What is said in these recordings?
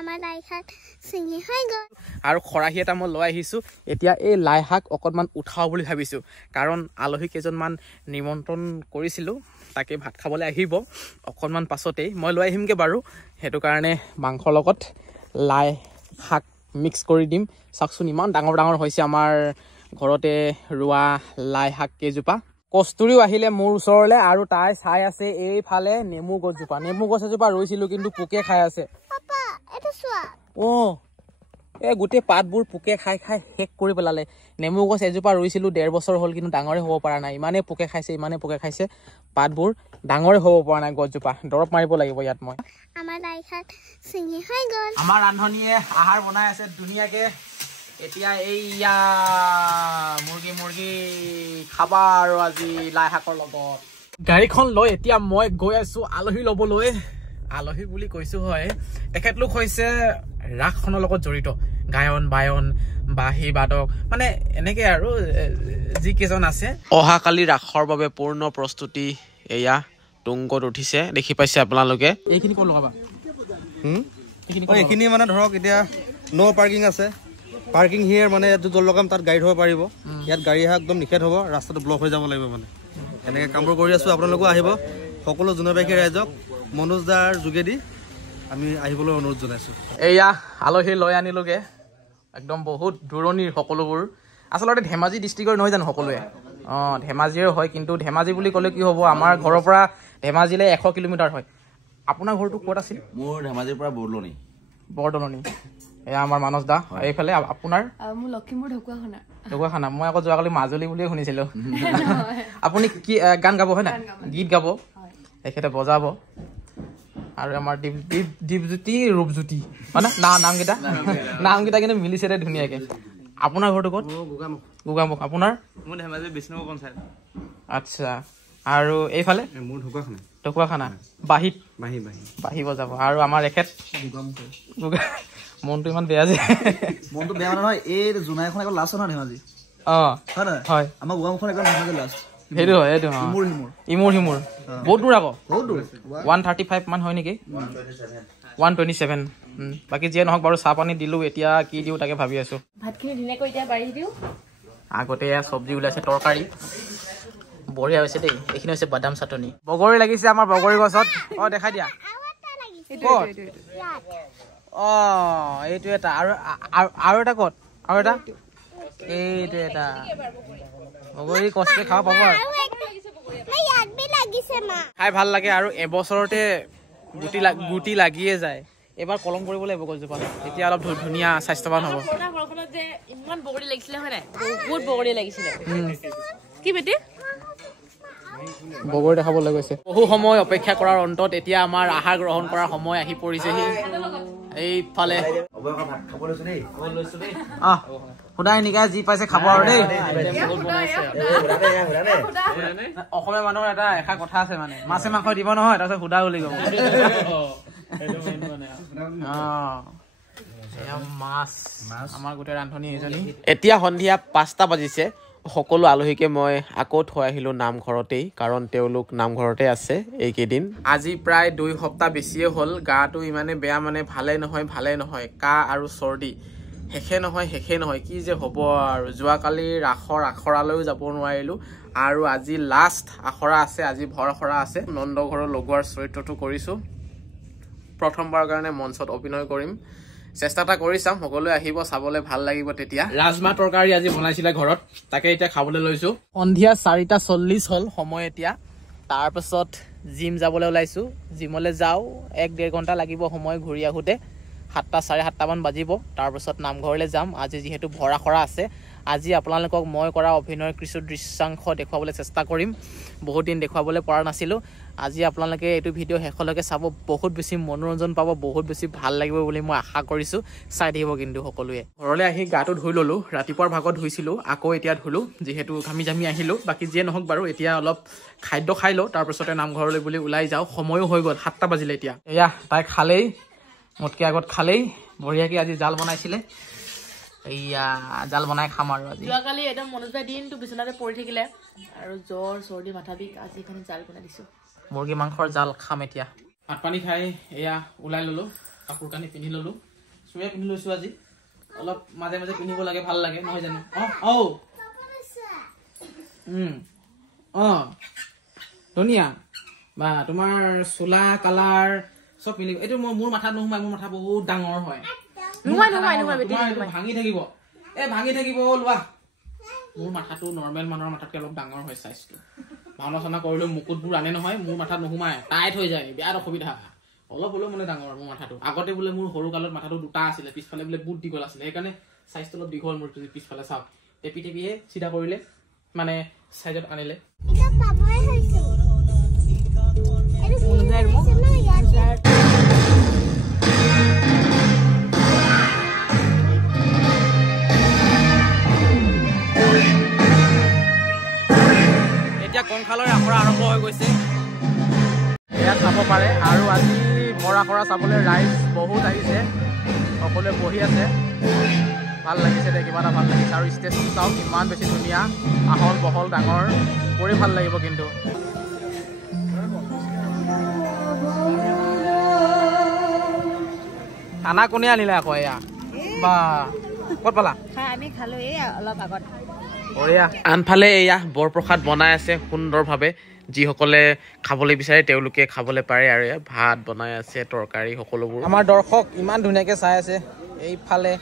আমাৰ লাই শাক চিঙি হৈ গ'ল আৰু খৰাহি এটা মই লৈ আহিছোঁ এতিয়া এই লাই শাক অকণমান উঠাওঁ বুলি ভাবিছোঁ কাৰণ আলহী কেইজনমান নিমন্ত্ৰণ কৰিছিলোঁ তাকে ভাত খাবলৈ আহিব অকণমান পাছতেই মই লৈ আহিমগৈ বাৰু সেইটো কাৰণে মাংসৰ লগত লাই শাক মিক্স কৰি দিম চাওকচোন ইমান ডাঙৰ ডাঙৰ হৈছে আমাৰ ঘৰতে ৰোৱা লাই শাক কেইজোপা কস্তুৰীও আহিলে মোৰ ওচৰলৈ আৰু তাই চাই আছে এইফালে নেমু গছজোপা নেমু গছ এজোপা ৰুইছিলোঁ কিন্তু পোকে খাই আছে পাপা এটা চোৱা এই গোটেই পাতবোৰ পোকে খাই খাই শেষ কৰি পেলালে নেমু গছ এজোপা ৰুইছিলোঁ 1.5 বছৰ হ'ল কিন্তু ডাঙৰে হ'ব পৰা নাই ইমানেই পোকে খাইছে পাতবোৰ ডাঙৰে হ'ব পৰা নাই গছজোপা দৰৱ মাৰিব লাগিব ইয়াত মই আমাৰ লাই শাক চিঙি হৈ গ'ল আমাৰ ৰান্ধনীয়ে আহাৰ বনাই আছে ধুনীয়াকৈ এতিয়া এইয়া মুৰ্গী খাবা আৰু আজি লাই শাকৰ লগত গাড়ীখন লৈ এতিয়া মই গৈ আছোঁ আলহী ল'বলৈ আলহী বুলি কৈছোঁ হয় তেখেতলোক হৈছে ৰাসখনৰ লগত জড়িত গায়ন বায়ন বাঁহী বাদক মানে এনেকৈ আৰু যিকেইজন আছে অহাকালি ৰাসৰ বাবে পূৰ্ণ প্ৰস্তুতি এয়া তুংগত উঠিছে দেখি পাইছে আপোনালোকে এইখিনি ক'ত লগাবা এইখিনি মানে ধৰক এতিয়া ন' পাৰ্কিং আছে পাৰ্কিং হিয়াৰ মানে ইয়াত জল লগাম তাত গাড়ী থ'ব পাৰিব ইয়াত গাড়ী অহা একদম নিষেধ হ'ব ৰাস্তাটো ব্লক হৈ যাব লাগিব মানে এনেকৈ কামবোৰ কৰি আছোঁ আপোনালোকো আহিব সকলো জোনাবাসী ৰাইজক মনোজ দাৰ যোগেদি আমি আহিবলৈ অনুৰোধ জনাইছোঁ এয়া আলহী লৈ আনিলোগৈ একদম বহুত দূৰণিৰ সকলোবোৰ আচলতে ধেমাজি ডিষ্ট্ৰিক্টৰ নহয় জানো সকলোৱে ধেমাজিৰে হয় কিন্তু ধেমাজি বুলি ক'লে কি হ'ব আমাৰ ঘৰৰ পৰা ধেমাজিলৈ 100 কিলোমিটাৰ হয় আপোনাৰ ঘৰটো ক'ত আছিল মোৰ ধেমাজিৰ পৰা বৰদলনি এয়া আমাৰ মানস দা এইফালে আপোনাৰ মোৰ লখিমপুৰ ঢকুৱাখানা মই আকৌ যোৱাকালি মাজুলী বুলিয়ে শুনিছিলোঁ আপুনি কি গান গাব হয় নাই গীত গাব তেখেতে বজাব আৰু আমাৰ দীপজ্যোতি ৰূপজ্যোতি হয় না নামকেইটা কিন্তু মিলিছে দে ধুনীয়াকৈ আপোনাৰ ঘৰটো ক'ত গোগামুখ আপোনাৰ মোৰ ধেমাজি বিষ্ণুপুৰ পঞ্চায়ত আচ্ছা আৰু এইফালে মোৰ ঢকুৱাখানা বাঁহী বজাব আৰু আমাৰ এখেত মনটো ইমান বেয়া যে মনটো বেয়া মানে নহয় এই জোনাইখন একদম লাষ্ট নহয় ধেমাজি হয় আমাৰ গোৱামুখখন একদম ধেমাজি লাষ্ট সেইটো হয় এইটো ইমূৰ সিমূৰ বহুত দূৰ আকৌ 135 মান হয় নেকি 127 বাকী যিয়ে নহওক বাৰু চাহ পানী দিলোঁ এতিয়া কি দিওঁ তাকে ভাবি আছোঁ ভাতখিনি ধুনীয়াকৈ এতিয়া বাঢ়ি দিওঁ আগতে এয়া চব্জি ওলাইছে তৰকাৰী বঢ়িয়া হৈছে দেই এইখিনি হৈছে বাদাম চাটনি বগৰী লাগিছে আমাৰ বগৰী গছত দেখাই দিয়া এইটো এটা আৰু এটা ক'ত আৰু এটা এইটো এটা বগৰী কষ্টে খাব পাব আৰু খাই ভাল লাগে আৰু এবছৰতে গুটি লাগিয়ে যায় এবাৰ কলম কৰিব লাগিব গছজোপা তেতিয়া অলপ ধুনীয়া স্বাস্থ্যৱান হ'ব ইমান বগৰী লাগিছিলে হয় নাই বহুত বগৰী লাগিছিলে কি বেটি বগৰী দেখাবলৈ গৈছে বহু সময় অপেক্ষা কৰাৰ অন্তত এতিয়া আমাৰ আহাৰ গ্ৰহণ কৰাৰ সময় আহি পৰিছেহি এইফালে সুদাই নিকাই যি পাইছে খাব আৰু দেই অসমীয়া মানুহৰ এটা এষাৰ কথা আছে মানে মাছে মাংস দিব নহয় তাৰপিছত সুদা বুলি ক'ব মাছ আমাৰ গোটেই ৰান্ধনী এজনী এতিয়া সন্ধিয়া 5টা বাজিছে সকলো আলহীকে মই আকৌ থৈ আহিলোঁ নামঘৰতেই কাৰণ তেওঁলোক নামঘৰতে আছে এইকেইদিন আজি প্ৰায় 2 সপ্তাহ বেছিয়ে হ'ল গাটো ইমানে বেয়া মানে ভালে নহয় কাহ আৰু চৰ্দি শেষে নহয় কি যে হ'ব আৰু যোৱাকালি ৰাসৰ আখৰালৈও যাব নোৱাৰিলোঁ আৰু আজি লাষ্ট আখৰা আছে আজি ভৰ আখৰা আছে নন্দঘৰৰ লগোৱাৰ চৰিত্ৰটো কৰিছোঁ প্ৰথমবাৰৰ কাৰণে মঞ্চত অভিনয় কৰিম চেষ্টা এটা কৰি চাম সকলোৱে আহিব চাবলৈ ভাল লাগিব তেতিয়া ৰাজমাহ তৰকাৰী আজি বনাইছিলে ঘৰত তাকে এতিয়া খাবলৈ লৈছোঁ সন্ধিয়া 4:40 হ'ল সময় এতিয়া তাৰপিছত জিম যাবলৈ ওলাইছোঁ জিমলৈ যাওঁ 1-1.5 ঘণ্টা লাগিব সময় ঘূৰি আহোঁতে 7টা 7:30 মান বাজিব তাৰপিছত নামঘৰলৈ যাম আজি যিহেতু ভৰা খৰা আছে আজি আপোনালোকক মই কৰা অভিনয়ৰ কিছু দৃশ্যাংশ দেখুৱাবলৈ চেষ্টা কৰিম বহুত দিন দেখুৱাবলৈ পৰা নাছিলোঁ আজি আপোনালোকে এইটো ভিডিঅ' শেষলৈকে চাব বহুত বেছি মনোৰঞ্জন পাব বহুত বেছি ভাল লাগিব বুলি মই আশা কৰিছোঁ চাই থাকিব কিন্তু সকলোৱে ঘৰলৈ আহি গাটো ধুই ল'লোঁ ৰাতিপুৱাৰ ভাগত ধুইছিলোঁ আকৌ এতিয়া ধুলোঁ যিহেতু ঘামি জামি আহিলোঁ বাকী যিয়ে নহওক বাৰু এতিয়া অলপ খাদ্য খাই লওঁ তাৰপিছতে নামঘৰলৈ বুলি ওলাই যাওঁ সময়ো হৈ গ'ল 7টা বাজিলে এতিয়া এয়া তাই খালেই মোতকৈ আগত খালেই বঢ়িয়াকৈ আজি জাল বনাইছিলে এইয়া জাল বনাই খাম আৰু আজি যোৱাকালি একদম মনোজ ভাই দিনটো বিচনাতে পৰি থাকিলে আৰু জ্বৰ চৰ্দি মাথা বিষ আজি এখানি জাল বনাই দিছোঁ মুৰ্গী মাংসৰ জাল খাম এতিয়া ভাত পানী খাই এয়া ওলাই ল'লোঁ কাপোৰ কানি পিন্ধি ললো চুৱে পিন্ধি লৈছো আজি অলপ মাজে মাজে পিন্ধিব লাগে ভাল লাগে নহয় জানো ধুনীয়া বা তোমাৰ চোলা কালাৰ সব পিন্ধি এইটো মোৰ মাথাত নোসোমাই মোৰ মাথা বহুত ডাঙৰ হয় ভাঙি থাকিব ভাঙি থাকিব লোৱা মোৰ মাথাটো নৰ্মেল মানুহৰ মাথাতকৈ অলপ ডাঙৰ হয় চাইজটো ভাওনা চাওনা কৰিলেও মুকুটবোৰ আনে নহয় মোৰ মাথাত নোসোমাই টাইট হৈ যায় বিৰাট অসুবিধা অলপ হ'লেও মানে ডাঙৰ মোৰ মাথাটো আগতে বোলে মোৰ সৰু কালত মাথাটো দুটা আছিলে পিছফালে বোলে বহুত দীঘল আছিলে সেইকাৰণে চাইজটো অলপ দীঘল মোৰ পিছফালে চাওক টেপিহে চিধা কৰিলে মানে চাইজত আনিলে এতিয়া কংখালৰ আখৰা আৰম্ভ হৈ গৈছে ইয়াত চাব পাৰে আৰু আজি মৰা কৰা চাবলৈ ৰাইজ বহুত আহিছে সকলোৱে বহি আছে ভাল লাগিছে দে কিবা এটা ভাল লাগিছে আৰু ষ্টেজটো চাওক ইমান বেছি ধুনীয়া আহল বহল ডাঙৰ কৰি ভাল লাগিব কিন্তু খানা কোনে আনিলে আকৌ এয়া বা ক'ত পালা আমি খালো অলপ আগত আনফালে এয়া বৰপ্ৰসাদ বনাই আছে সুন্দৰভাৱে যিসকলে খাবলৈ বিচাৰে তেওঁলোকে খাবলৈ পাৰে আৰু ভাত বনাই আছে তৰকাৰী সকলোবোৰ আমাৰ দৰ্শক ইমান ধুনীয়াকে চাই আছে এইফালে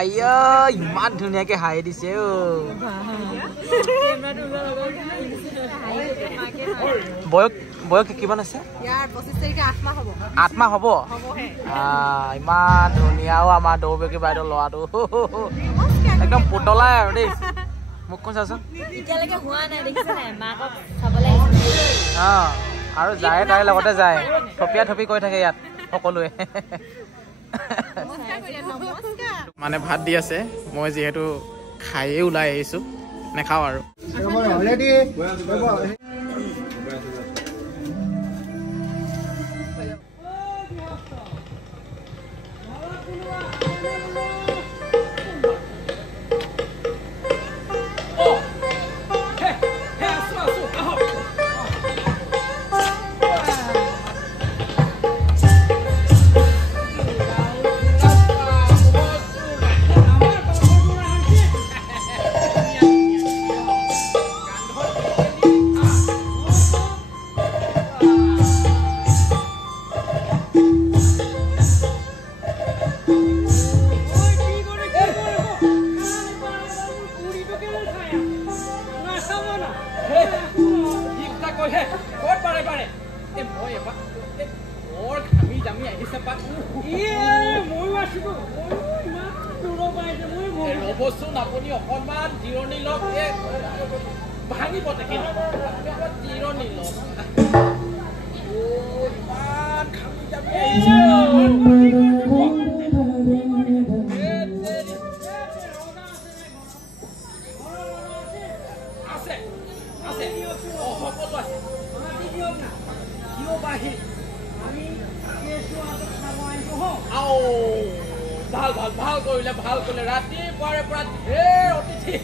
আইয়া ইমান ধুনীয়াকে হাঁহি দিছে বয়স কিমান আছে 8 মাহ হ'ব ইমান ধুনীয়াও আমাৰ দৌবেকী বাইদেউ ল'ৰাটো একদম পুতলাই আৰু দেই মোক কোন চাচোন আৰু যায় তাইৰ লগতে যায় থপিয়া থপি কৈ থাকে ইয়াত সকলোৱে মানে ভাত দি আছে মই যিহেতু খায়ে ওলাই আহিছো নেখাও আৰু আপুনি অকণমান জিৰণি লওক ভাঙিব জিৰণি লওক ভাল কৰিলে ৰাতিপুৱাৰে পৰা ঢেৰ অতিথি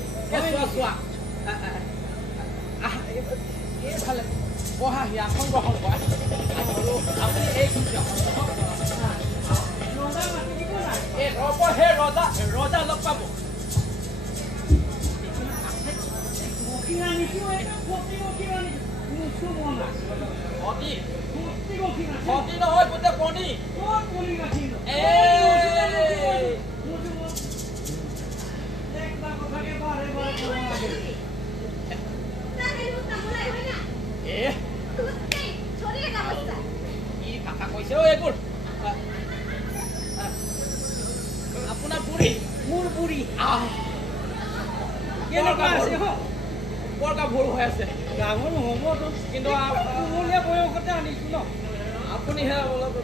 চোৱা এইফালে বহাহি আসন গ্ৰহণ কৰা আপুনি এই ৰজা লগ পাব সতী নহয় গোটেই পণী আপোনাৰ বুঢ়ী মোৰ বুঢ়ী বৰকা ভুল হৈ আছে ডাঙৰ নহ'বতো কিন্তু বয়সতে আনিছো ন আপুনিহে অলপ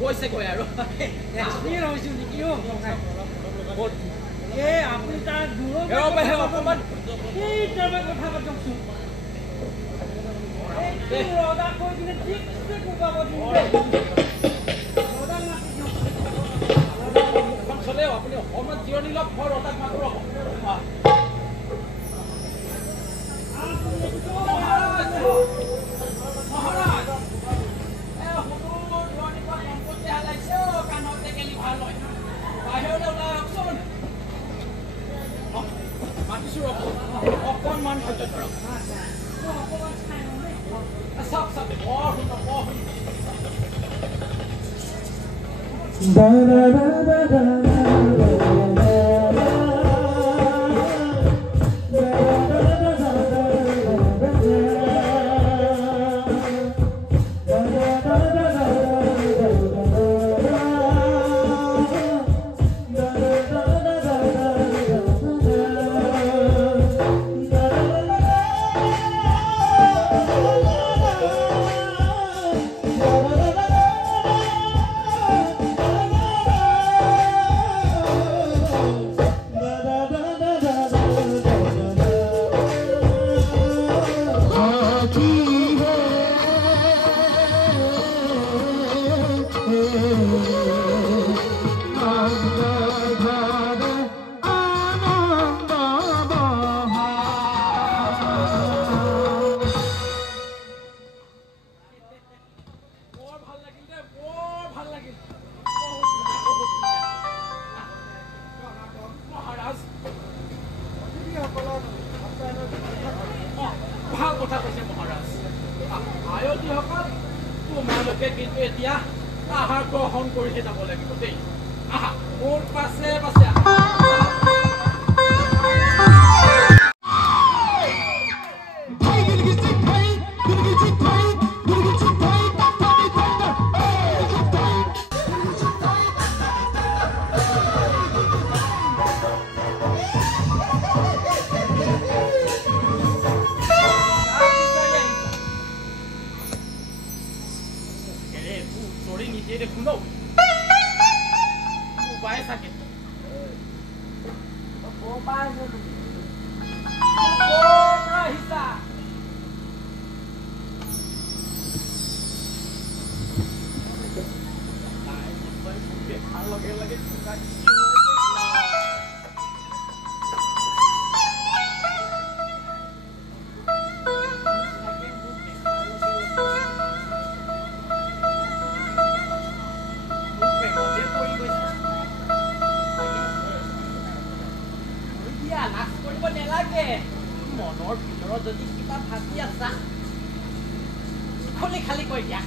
কৈছে কৈ আৰু এক্সপিৰিয়েঞ্চ হৈছিল নেকি আপুনি তাৰ দূৰৰ অকণমান সেই তাৰপৰা কথা পাতকচোন ৰদা কৈ দিলে ঠিকছে কোবাব চলেও আপুনি অকণমান জিৰণি লওক মই ৰদাক মাতো ৰ'ব অকণমান ধৈৰ্য ধৰক চাওক চাওক বৰ সুন্দৰ বৰ ভাল কথা কৈছে মহাৰাজ আয়তীসকল তোমালোকে কিন্তু এতিয়া আহাৰ গ্ৰহণ কৰিহে যাব লাগিব দেই আহা মোৰ পাছে পাছে দেখুন উপায় থাকে লগে লগে মনৰ ভিতৰত যদি কিবা ভাবি আছা খালি কৈ দিয়া